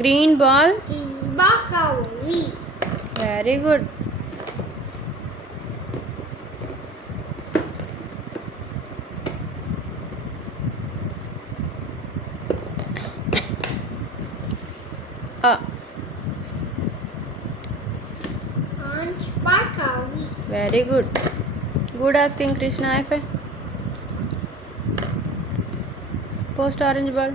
Green ball కావాలి. Very good. Orange ball కావాలి. Very good. Good asking Krishna. F post orange ball.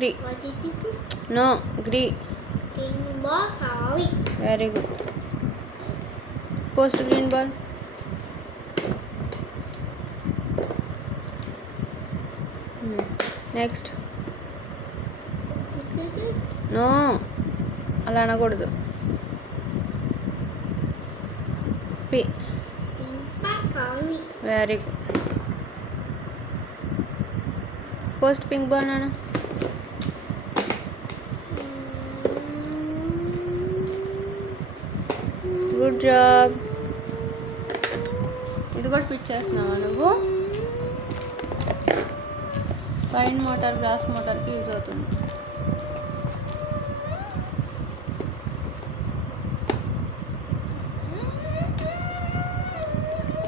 Green. What is this? No green. Green ball కావాలి. Very good. Post green ball. Next. No అలా అనకూడదు. P. Green ball కావాలి. Very good. Post pink ball నాన్న. Good job. ఇది కూడా fit చేస్తున్నావా నువ్వు? Fine motor glass మోటార్కి యూజ్ అవుతుంది.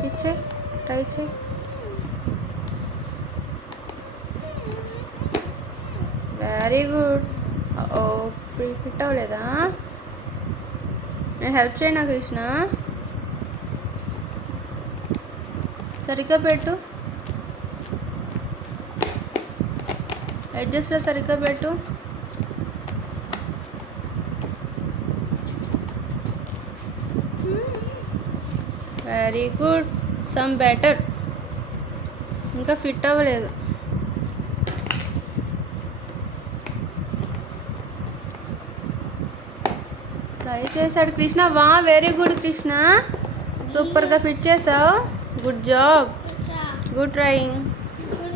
ఫిట్ చేయి, ట్రై చేయి. Very good. ఓ ఫిట్ అవ్వలేదా? నేను హెల్ప్ చేయనా కృష్ణ? సరిగ్గా పెట్టు. అడ్జస్ట్లో సరిగ్గా పెట్టు. Very good. Some better. ఇంకా ఫిట్ అవ్వలేదు. ట్రై చేశాడు కృష్ణ. వా వెరీ గుడ్ కృష్ణ. సూపర్గా ఫిట్ చేసావు. Good job. Good trying. Good